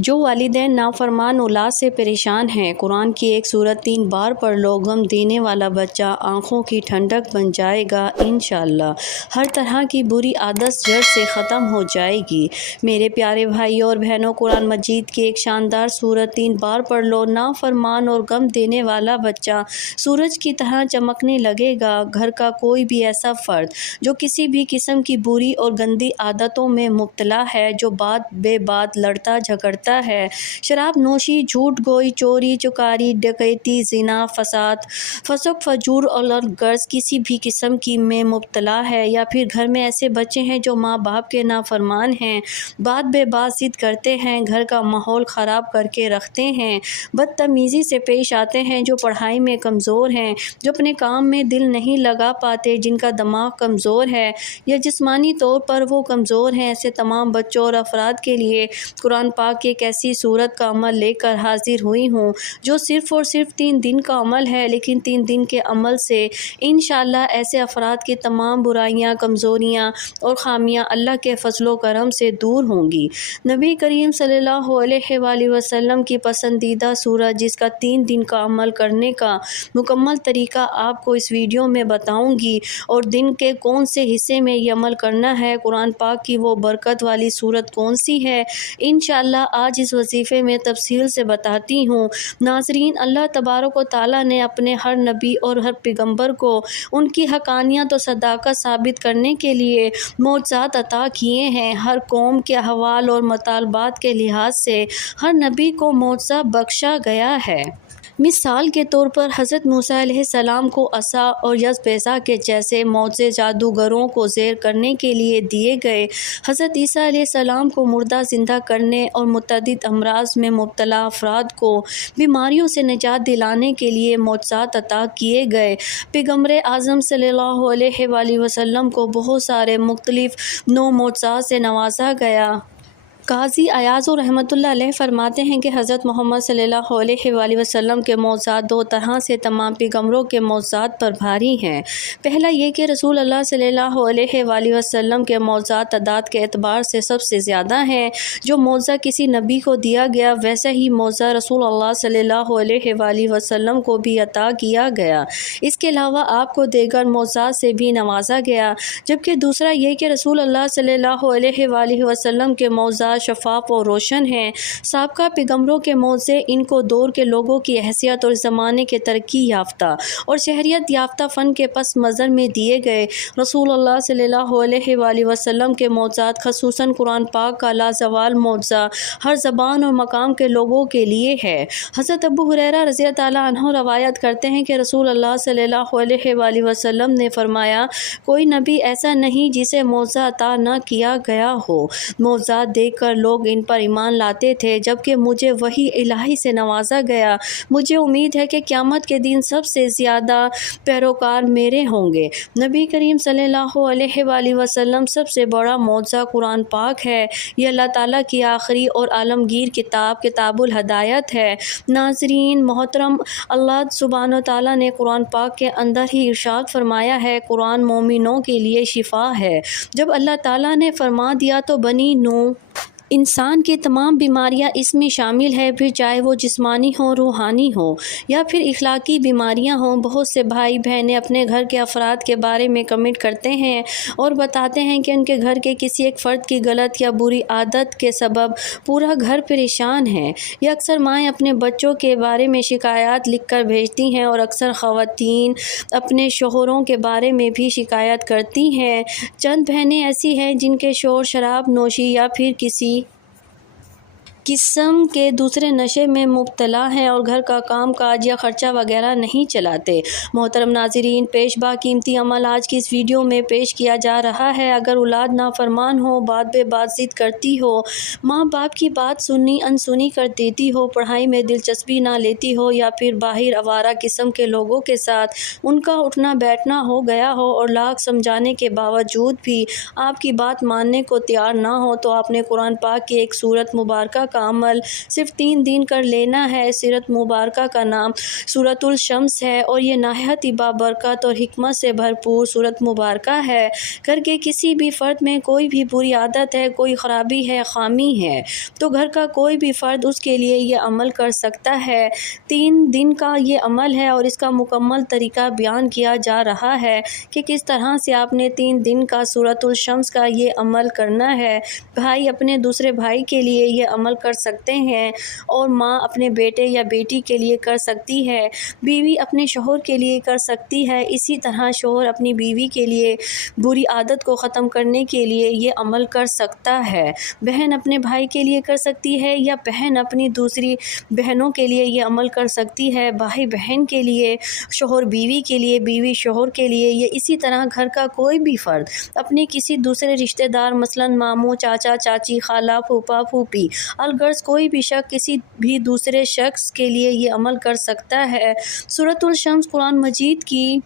جو والدین نافرمان اولاد سے پریشان ہیں، قرآن کی ایک سورت 3 بار پڑھ لو، غم دینے والا بچہ آنکھوں کی ٹھنڈک بن جائے گا انشاءاللہ۔ ہر طرح کی بری عادت جڑ سے ختم ہو جائے گی۔ میرے پیارے بھائیوں اور بہنوں، قرآن مجید کی ایک شاندار سورت 3 بار پڑھ لو، نافرمان اور غم دینے والا بچہ سورج کی طرح چمکنے لگے گا۔ گھر کا کوئی بھی ایسا فرد جو کسی بھی قسم کی بری اور گندی عادتوں میں مبتلا ہے، جو بات بے بات لڑتا جھگڑتا ہے، شراب نوشی، جھوٹ گوئی، چوری چکاری، ڈکیتی، زنا، فساد، فسق فجور اور غرض کسی بھی قسم کی میں مبتلا ہے، یا پھر گھر میں ایسے بچے ہیں جو ماں باپ کے نافرمان ہیں، بات بے بات ضد کرتے ہیں، گھر کا ماحول خراب کر کے رکھتے ہیں، بدتمیزی سے پیش آتے ہیں، جو پڑھائی میں کمزور ہیں، جو اپنے کام میں دل نہیں لگا پاتے، جن کا دماغ کمزور ہے یا جسمانی طور پر وہ کمزور ہیں، ایسے تمام بچوں اور افراد کے لیے قرآن پاک کی ایک ایسی سورت کا عمل لے کر حاضر ہوئی ہوں، جو صرف اور صرف 3 دن کا عمل ہے، لیکن 3 دن کے عمل سے انشاءاللہ ایسے افراد کی تمام برائیاں، کمزوریاں اور خامیاں اللہ کے فضل و کرم سے دور ہوں گی۔ نبی کریم صلی اللہ علیہ وآلہ وسلم کی پسندیدہ سورت، جس کا 3 دن کا عمل کرنے کا مکمل طریقہ آپ کو اس ویڈیو میں بتاؤں گی، اور دن کے کون سے حصے میں یہ عمل کرنا ہے، قرآن پاک کی وہ برکت والی سورت کون سی ہے، انشاءاللہ آج اس وظیفے میں تفصیل سے بتاتی ہوں۔ ناظرین، اللہ تبارک و تعالیٰ نے اپنے ہر نبی اور ہر پیغمبر کو ان کی حقانیت اور صداقت ثابت کرنے کے لیے معجزات عطا کیے ہیں۔ ہر قوم کے احوال اور مطالبات کے لحاظ سے ہر نبی کو معجزہ بخشا گیا ہے۔ مثال کے طور پر حضرت موسیٰ علیہ السلام کو عصا اور یزبیزا کے جیسے معجزے جادوگروں کو زیر کرنے کے لیے دیے گئے۔ حضرت عیسیٰ علیہ السلام کو مردہ زندہ کرنے اور متعدد امراض میں مبتلا افراد کو بیماریوں سے نجات دلانے کے لیے معجزات عطا کیے گئے۔ پیغمبر اعظم صلی اللہ علیہ وآلہ وسلم کو بہت سارے مختلف نوع معجزات سے نوازا گیا۔ قاضی عیاض رحمۃ اللہ علیہ فرماتے ہیں کہ حضرت محمد صلی اللہ علیہ وآلہ وسلم کے معجزات 2 طرح سے تمام پیغمبروں کے معجزات پر بھاری ہیں۔ پہلا یہ کہ رسول اللہ صلی اللہ علیہ وآلہ وسلم کے معجزات تعداد کے اعتبار سے سب سے زیادہ ہیں۔ جو معجزہ کسی نبی کو دیا گیا، ویسا ہی معجزہ رسول اللہ صلی اللہ علیہ وآلہ وسلم کو بھی عطا کیا گیا۔ اس کے علاوہ آپ کو دیگر معجزات سے بھی نوازا گیا۔ جبکہ دوسرا یہ کہ رسول اللہ صلی اللہ علیہ وآلہ وسلم کے معجزات شفاف اور روشن ہیں۔ سابقہ پیغمبروں کے معجزے ان کو دور کے لوگوں کی حیثیت اور زمانے کے ترقی یافتہ اور شہریت یافتہ فن کے پس منظر میں دیے گئے۔ رسول اللہ صلی اللہ علیہ وآلہ وسلم کے معجزات، خصوصاً قرآن پاک کا لازوال معجزہ، ہر زبان اور مقام کے لوگوں کے لیے ہے۔ حضرت ابو ہریرہ رضی اللہ تعالیٰ عنہ روایت کرتے ہیں کہ رسول اللہ صلی اللہ علیہ وآلہ وسلم نے فرمایا، کوئی نبی ایسا نہیں جسے معجزہ عطا نہ کیا گیا ہو۔ معجزات دیکھ کر لوگ ان پر ایمان لاتے تھے، جبکہ مجھے وحی الہی سے نوازا گیا۔ مجھے امید ہے کہ قیامت کے دن سب سے زیادہ پیروکار میرے ہوں گے۔ نبی کریم صلی اللہ علیہ وآلہ وسلم سب سے بڑا معجزہ قرآن پاک ہے۔ یہ اللہ تعالیٰ کی آخری اور عالمگیر کتاب، کتاب الہدایت ہے۔ ناظرین محترم، اللہ سبحانہ و تعالیٰ نے قرآن پاک کے اندر ہی ارشاد فرمایا ہے، قرآن مومنوں کے لیے شفا ہے۔ جب اللہ تعالیٰ نے فرما دیا تو بنی نوح انسان کی تمام بیماریاں اس میں شامل ہے، پھر چاہے وہ جسمانی ہوں، روحانی ہوں یا پھر اخلاقی بیماریاں ہوں۔ بہت سے بھائی بہنیں اپنے گھر کے افراد کے بارے میں کمنٹ کرتے ہیں اور بتاتے ہیں کہ ان کے گھر کے کسی ایک فرد کی غلط یا بری عادت کے سبب پورا گھر پریشان ہے۔ یا اکثر مائیں اپنے بچوں کے بارے میں شکایات لکھ کر بھیجتی ہیں، اور اکثر خواتین اپنے شوہروں کے بارے میں بھی شکایت کرتی ہیں۔ چند بہنیں ایسی ہیں جن کے شوہر شراب نوشی یا پھر کسی قسم کے دوسرے نشے میں مبتلا ہیں اور گھر کا کام کاج یا خرچہ وغیرہ نہیں چلاتے۔ محترم ناظرین، پیش با قیمتی عمل آج کی اس ویڈیو میں پیش کیا جا رہا ہے۔ اگر اولاد نافرمان ہو، بات بے بات ضد کرتی ہو، ماں باپ کی بات سنی انسنی کر دیتی ہو، پڑھائی میں دلچسپی نہ لیتی ہو، یا پھر باہر آوارہ قسم کے لوگوں کے ساتھ ان کا اٹھنا بیٹھنا ہو گیا ہو، اور لاکھ سمجھانے کے باوجود بھی آپ کی بات ماننے کو تیار نہ ہو، تو آپ نے قرآن پاک کی ایک سورت مبارکہ کا کا عمل صرف 3 دن کر لینا ہے۔ سورۃ مبارکہ کا نام سورۃ الشمس ہے اور یہ نہایت ہی بابرکت اور حکمت سے بھرپور سورۃ مبارکہ ہے۔ گھر کے کسی بھی فرد میں کوئی بھی بری عادت ہے، کوئی خرابی ہے، خامی ہے تو گھر کا کوئی بھی فرد اس کے لیے یہ عمل کر سکتا ہے۔ 3 دن کا یہ عمل ہے اور اس کا مکمل طریقہ بیان کیا جا رہا ہے کہ کس طرح سے آپ نے 3 دن کا سورۃ الشمس کا یہ عمل کرنا ہے۔ بھائی اپنے دوسرے بھائی کے لیے یہ عمل کر سکتے ہیں اور ماں اپنے بیٹے یا بیٹی کے لیے کر سکتی ہے، بیوی اپنے شوہر کے لیے کر سکتی ہے، اسی طرح شوہر اپنی بیوی کے لیے بری عادت کو ختم کرنے کے لیے یہ عمل کر سکتا ہے، بہن اپنے بھائی کے لیے کر سکتی ہے یا بہن اپنی دوسری بہنوں کے لیے یہ عمل کر سکتی ہے، بھائی بہن کے لیے، شوہر بیوی کے لیے، بیوی شوہر کے لیے، یا اسی طرح گھر کا کوئی بھی فرد اپنے کسی دوسرے رشتہ دار مثلاً ماموں، چاچا، چاچی، خالہ، پھوپھا، پھوپھی، الغرض کوئی بھی شخص کسی بھی دوسرے شخص کے لیے یہ عمل کر سکتا ہے۔ سورۃ الشمس قرآن مجید کی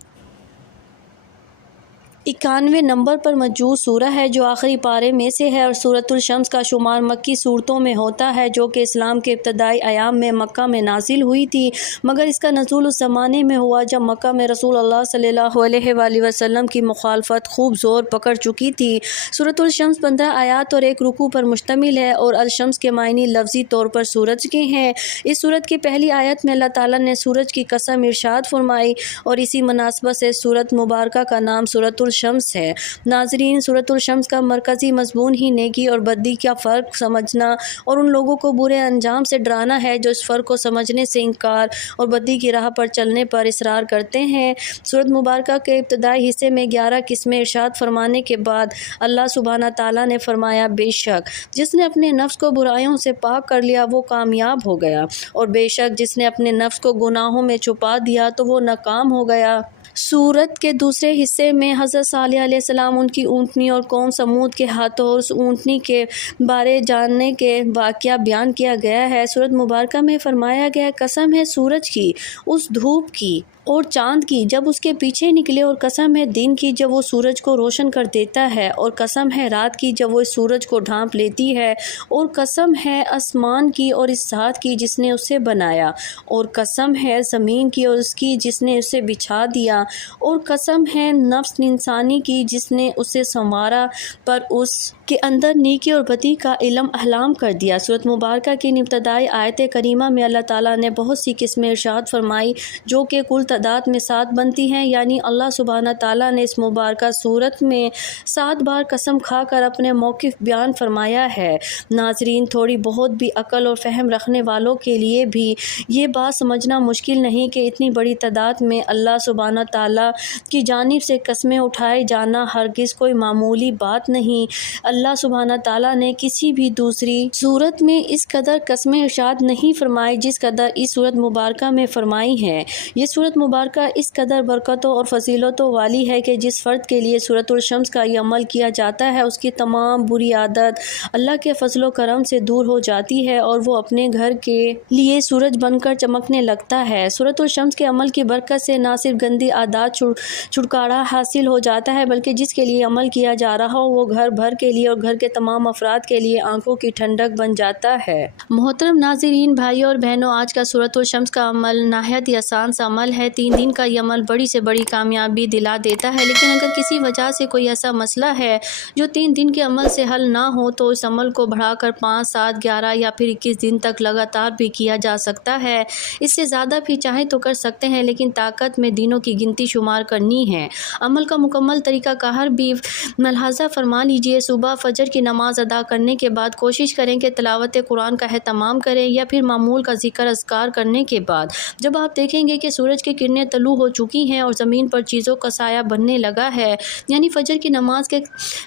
91 نمبر پر موجود سورہ ہے جو آخری پارے میں سے ہے، اور سورۃ الشمس کا شمار مکی صورتوں میں ہوتا ہے جو کہ اسلام کے ابتدائی ایام میں مکہ میں نازل ہوئی تھی، مگر اس کا نزول اس زمانے میں ہوا جب مکہ میں رسول اللہ صلی اللہ علیہ وآلہ وسلم کی مخالفت خوب زور پکڑ چکی تھی۔ سورۃ الشمس 15 آیات اور 1 رکوع پر مشتمل ہے اور الشمس کے معنی لفظی طور پر سورج کے ہیں۔ اس سورت کی پہلی آیت میں اللہ تعالیٰ نے سورج کی قسم ارشاد فرمائی اور اسی مناسبت سے سورۃ مبارکہ کا نام سورۃ الشمس ہے۔ ناظرین، سورۃ الشمس کا مرکزی مضمون ہی نیکی اور بدی کا فرق سمجھنا اور ان لوگوں کو برے انجام سے ڈرانا ہے جو اس فرق کو سمجھنے سے انکار اور بدی کی راہ پر چلنے پر اصرار کرتے ہیں۔ سورۃ مبارکہ کے ابتدائی حصے میں 11 قسمیں ارشاد فرمانے کے بعد اللہ سبحانہ تعالیٰ نے فرمایا، بے شک جس نے اپنے نفس کو برائیوں سے پاک کر لیا وہ کامیاب ہو گیا، اور بے شک جس نے اپنے نفس کو گناہوں میں چھپا دیا تو وہ ناکام ہو گیا۔ سورت کے دوسرے حصے میں حضرت صالح علیہ السلام، ان کی اونٹنی اور قوم سمود کے ہاتھوں اس اونٹنی کے بارے جاننے کے واقعہ بیان کیا گیا ہے۔ سورت مبارکہ میں فرمایا گیا، قسم ہے سورج کی، اس دھوپ کی اور چاند کی جب اس کے پیچھے نکلے، اور قسم ہے دن کی جب وہ سورج کو روشن کر دیتا ہے، اور قسم ہے رات کی جب وہ اس سورج کو ڈھانپ لیتی ہے، اور قسم ہے آسمان کی اور اس ذات کی جس نے اسے بنایا، اور قسم ہے زمین کی اور اس کی جس نے اسے بچھا دیا، اور قسم ہے نفس انسانی کی جس نے اسے سنوارا پر اس کے اندر نیکی اور بدی کا علم اعلام کر دیا۔ سورۃ مبارکہ کی ابتدائی آیت کریمہ میں اللہ تعالیٰ نے بہت سی قسمیں ارشاد فرمائی جو کہ کل تعداد میں 7 بنتی ہیں، یعنی اللہ سبحانہ تعالیٰ نے اس مبارکہ سورت میں 7 بار قسم کھا کر اپنے موقف بیان فرمایا ہے۔ ناظرین، تھوڑی بہت بھی عقل اور فہم رکھنے والوں کے لیے بھی یہ بات سمجھنا مشکل نہیں کہ اتنی بڑی تعداد میں اللہ سبحانہ تعالیٰ کی جانب سے قسمیں اٹھائے جانا ہرگز کوئی معمولی بات نہیں۔ اللہ سبحانہ تعالیٰ نے کسی بھی دوسری سورت میں اس قدر قسمیں ارشاد نہیں فرمائی جس قدر اس سورت مبارکہ میں فرمائی ہیں۔ یہ سورت مبارکہ اس قدر برکتوں اور فضیلتوں والی ہے کہ جس فرد کے لیے سورۃ الشمس کا یہ عمل کیا جاتا ہے اس کی تمام بری عادت اللہ کے فضل و کرم سے دور ہو جاتی ہے اور وہ اپنے گھر کے لیے سورج بن کر چمکنے لگتا ہے۔ سورۃ الشمس کے عمل کی برکت سے نہ صرف گندی عادات چھٹکارا حاصل ہو جاتا ہے بلکہ جس کے لیے عمل کیا جا رہا ہو وہ گھر بھر کے لیے اور گھر کے تمام افراد کے لیے آنکھوں کی ٹھنڈک بن جاتا ہے۔ محترم ناظرین، بھائیوں اور بہنوں، آج کا سورۃ الشمس کا عمل نہایت ہی آسان سا عمل ہے۔ 3 دن کا یہ عمل بڑی سے بڑی کامیابی دلا دیتا ہے، لیکن اگر کسی وجہ سے کوئی ایسا مسئلہ ہے جو 3 دن کے عمل سے حل نہ ہو تو اس عمل کو بڑھا کر 5، 7، 11 یا پھر 21 دن تک لگاتار بھی کیا جا سکتا ہے۔ اس سے زیادہ بھی چاہیں تو کر سکتے ہیں، لیکن طاقت میں دنوں کی گنتی شمار کرنی ہے۔ عمل کا مکمل طریقہ کار بھی ملاحظہ فرما لیجئے۔ صبح فجر کی نماز ادا کرنے کے بعد کوشش کریں کہ تلاوت قرآن کا اہتمام کریں یا پھر معمول کا ذکر اذکار کرنے کے بعد جب آپ دیکھیں گے کہ سورج کی کرنیں طلوع ہو چکی ہیں اور زمین پر چیزوں کا سایہ بننے لگا ہے، یعنی فجر کی نماز کے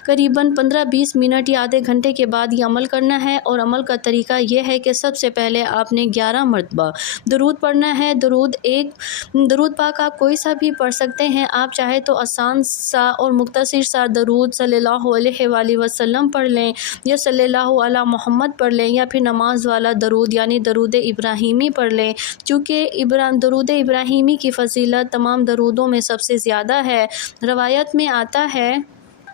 قریباً 15-20 منٹ یا آدھے گھنٹے کے بعد یہ عمل کرنا ہے۔ اور عمل کا طریقہ یہ ہے کہ سب سے پہلے آپ نے 11 مرتبہ درود پڑھنا ہے۔ درود پاک آپ کوئی سا بھی پڑھ سکتے ہیں، آپ چاہے تو آسان سا اور مختصر سا درود صلی اللہ علیہ وآلہ وسلم پڑھ لیں یا صلی اللہ علی محمد پڑھ لیں یا پھر نماز والا درود یعنی درود ابراہیمی پڑھ لیں، چونکہ درود ابراہیمی کی فضیلت تمام درودوں میں سب سے زیادہ ہے۔ روایت میں آتا ہے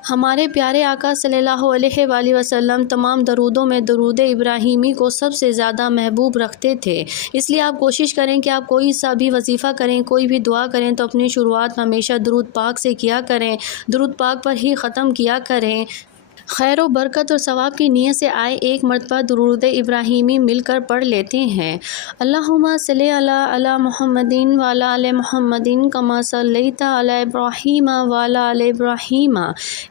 ہمارے پیارے آقا صلی اللہ علیہ وآلہ وسلم تمام درودوں میں درود ابراہیمی کو سب سے زیادہ محبوب رکھتے تھے، اس لیے آپ کوشش کریں کہ آپ کوئی سا بھی وظیفہ کریں، کوئی بھی دعا کریں تو اپنی شروعات ہمیشہ درود پاک سے کیا کریں، درود پاک پر ہی ختم کیا کریں۔ خیر و برکت اور ثواب کی نیت سے آئے ایک مرتبہ درود ابراہیمی مل کر پڑھ لیتے ہیں۔ اللہم صلی علی محمد وعلی آل محمد کما صلیت علی ابراہیم وعلی آل ابراہیم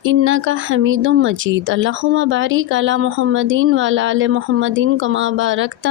انک حمید مجید۔ اللہم بارک علی محمد وعلی آل محمد کما بارکت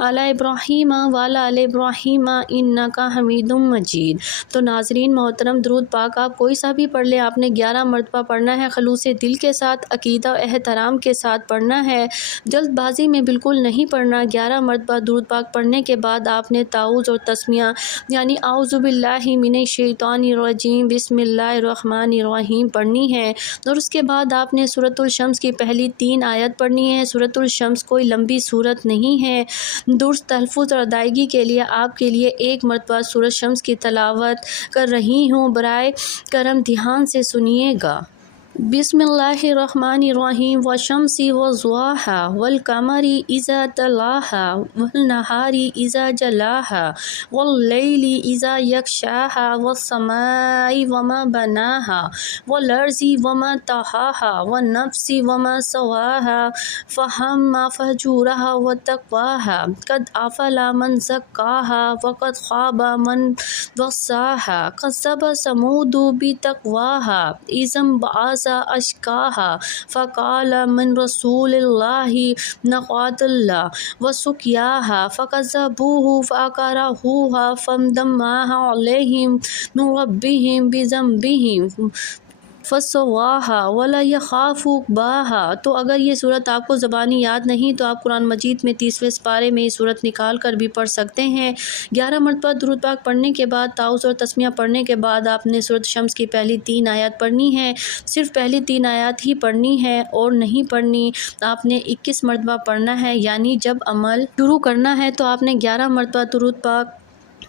علی ابراہیم وعلی آل ابراہیم انک حمید مجید۔ تو ناظرین محترم، درود پاک آپ کوئی سا بھی پڑھ لیں، آپ نے 11 مرتبہ پڑھنا ہے، خلوص دل کے ساتھ، عقیدہ و احترام کے ساتھ پڑھنا ہے، جلد بازی میں بالکل نہیں پڑھنا۔ 11 مرتبہ درود پاک پڑھنے کے بعد آپ نے تعوذ اور تسمیہ یعنی اعوذ باللہ من الشیطان الرجیم بسم اللہ الرحمن الرحیم پڑھنی ہے، اور اس کے بعد آپ نے سورۃ الشمس کی پہلی 3 آیت پڑھنی ہے۔ سورۃ الشمس کوئی لمبی سورت نہیں ہے، درست تلفظ اور ادائیگی کے لیے آپ کے لیے 1 مرتبہ سورۃ شمس کی تلاوت کر رہی ہوں، برائے کرم دھیان سے سنیے گا۔ بسم اللہ الرحمن الرحیم والشمس وضحاها والقمر اذا تلاها والنہار اذا جلاها واللیل اذا یغشاها والسماء وما بناها والارض وما طحاها والنفس وما سواها فہمها فجورها وتقواها قد افلح من زکاها وقد خاب من دساها كذب ثمود بتقواها إذ انبعث أشقاها فقال من رسول الله ناقة الله وسقياها فكذبوه فعقروها فدمدم عليهم من ربهم بذنبهم فسواها ولا يخاف عقباها۔ تو اگر یہ صورت آپ کو زبانی یاد نہیں تو آپ قرآن مجید میں 30ویں سپارے میں یہ صورت نکال کر بھی پڑھ سکتے ہیں۔ 11 مرتبہ درود پاک پڑھنے کے بعد تعوذ اور تسمیہ پڑھنے کے بعد آپ نے سورۃ شمس کی پہلی 3 آیات پڑھنی ہے، صرف پہلی 3 آیات ہی پڑھنی ہے اور نہیں پڑھنی، آپ نے 21 مرتبہ پڑھنا ہے، یعنی جب عمل شروع کرنا ہے تو آپ نے 11 مرتبہ درود پاک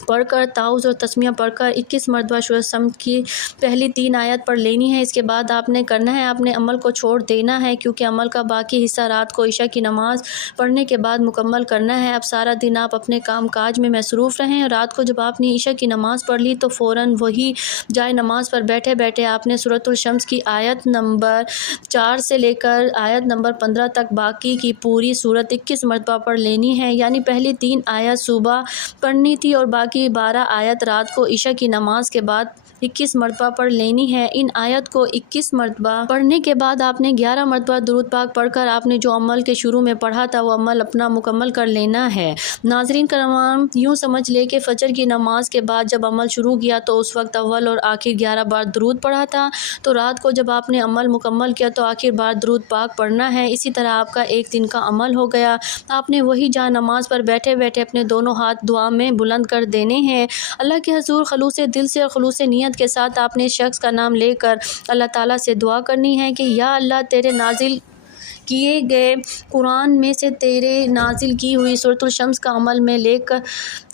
پڑھ کر تعوذ اور تسمیہ پڑھ کر 21 مرتبہ سورۃ شمس کی پہلی 3 آیت پڑھ لینی ہے۔ اس کے بعد آپ نے کرنا ہے، آپ نے عمل کو چھوڑ دینا ہے، کیونکہ عمل کا باقی حصہ رات کو عشاء کی نماز پڑھنے کے بعد مکمل کرنا ہے۔ اب سارا دن آپ اپنے کام کاج میں مصروف رہیں، اور رات کو جب آپ نے عشاء کی نماز پڑھ لی تو فوراً وہی جائے نماز پر بیٹھے بیٹھے آپ نے سورۃ الشمس کی آیت نمبر 4 سے لے کر آیت نمبر 15 تک باقی کی پوری سورت 21 مرتبہ پڑھ لینی ہے، یعنی پہلی 3 آیت صبح پڑھنی تھی اور باقی 12 آیت رات کو عشاء کی نماز کے بعد 21 مرتبہ پڑھ لینی ہے۔ ان آیت کو 21 مرتبہ پڑھنے کے بعد آپ نے 11 مرتبہ درود پاک پڑھ کر آپ نے جو عمل کے شروع میں پڑھا تھا وہ عمل اپنا مکمل کر لینا ہے۔ ناظرین کرام، یوں سمجھ لے کہ فجر کی نماز کے بعد جب عمل شروع کیا تو اس وقت اول اور آخر 11 بار درود پڑھا تھا، تو رات کو جب آپ نے عمل مکمل کیا تو آخر بار درود پاک پڑھنا ہے۔ اسی طرح آپ کا ایک دن کا عمل ہو گیا۔ آپ نے وہی جہاں نماز پر بیٹھے بیٹھے اپنے دونوں ہاتھ دعا میں بلند کر دینے ہیں۔ اللہ کے حضور خلوص دل سے اور خلوص نیت کے ساتھ آپ نے اس شخص کا نام لے کر اللہ تعالیٰ سے دعا کرنی ہے کہ یا اللہ، تیرے نازل کیے گئے قرآن میں سے تیرے نازل کی ہوئی سورۃ الشمس کا عمل میں لے کر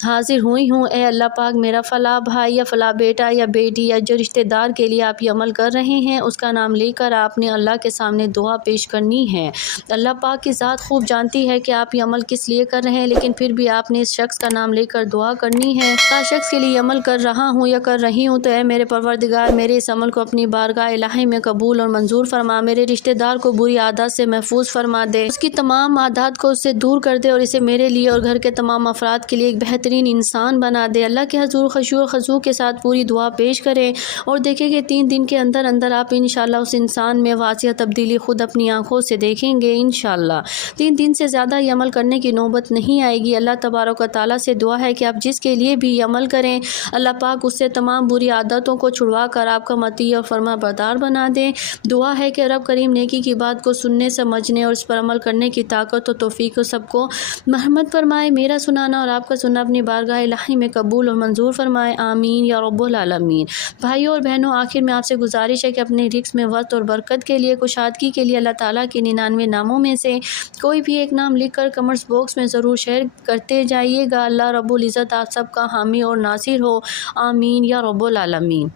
حاضر ہوئی ہوں۔ اے اللہ پاک، میرا فلاں بھائی یا فلاں بیٹا یا بیٹی یا جو رشتہ دار کے لیے آپ یہ عمل کر رہے ہیں، اس کا نام لے کر آپ نے اللہ کے سامنے دعا پیش کرنی ہے۔ اللہ پاک کی ذات خوب جانتی ہے کہ آپ یہ عمل کس لیے کر رہے ہیں، لیکن پھر بھی آپ نے اس شخص کا نام لے کر دعا کرنی ہے۔ میں شخص کے لیے عمل کر رہا ہوں یا کر رہی ہوں، تو اے میرے پروردگار، میرے اس عمل کو اپنی بارگاہ الہی میں قبول اور منظور فرما، میرے رشتہ دار کو بری عادات سے محفوظ فرما دے، اس کی تمام عادات کو اس سے دور کر دے، اور اسے میرے لیے اور گھر کے تمام افراد کے لیے ایک بہترین انسان بنا دے۔ اللہ کے حضور خشوع و خضوع کے ساتھ پوری دعا پیش کریں اور دیکھیں کہ 3 دن کے اندر اندر آپ انشاءاللہ اس انسان میں واضح تبدیلی خود اپنی آنکھوں سے دیکھیں گے انشاءاللہ۔ 3 دن سے زیادہ یہ عمل کرنے کی نوبت نہیں آئے گی۔ اللہ تبارک و تعالیٰ سے دعا ہے کہ آپ جس کے لیے بھی یہ عمل کریں، اللہ پاک اس سے تمام بری عادتوں کو چھڑوا کر آپ کا مطیع اور فرما بردار بنا دے۔ دعا ہے کہ رب کریم نیکی کی بات کو سننے، سمجھنے اور اس پر عمل کرنے کی طاقت و توفیق کو سب کو مرحمت فرمائے۔ میرا سنانا اور آپ کا سننا اپنی بارگاہ الہی میں قبول اور منظور فرمائے، آمین یا رب العالمین۔ بھائیوں اور بہنوں، آخر میں آپ سے گزارش ہے کہ اپنے رزق میں وسعت اور برکت کے لیے، کشادگی کے لیے اللہ تعالیٰ کے 99 ناموں میں سے کوئی بھی ایک نام لکھ کر کمنٹس باکس میں ضرور شیئر کرتے جائیے گا۔ اللہ رب العزت آپ سب کا حامی اور ناصر ہو، آمین یا رب العالمین۔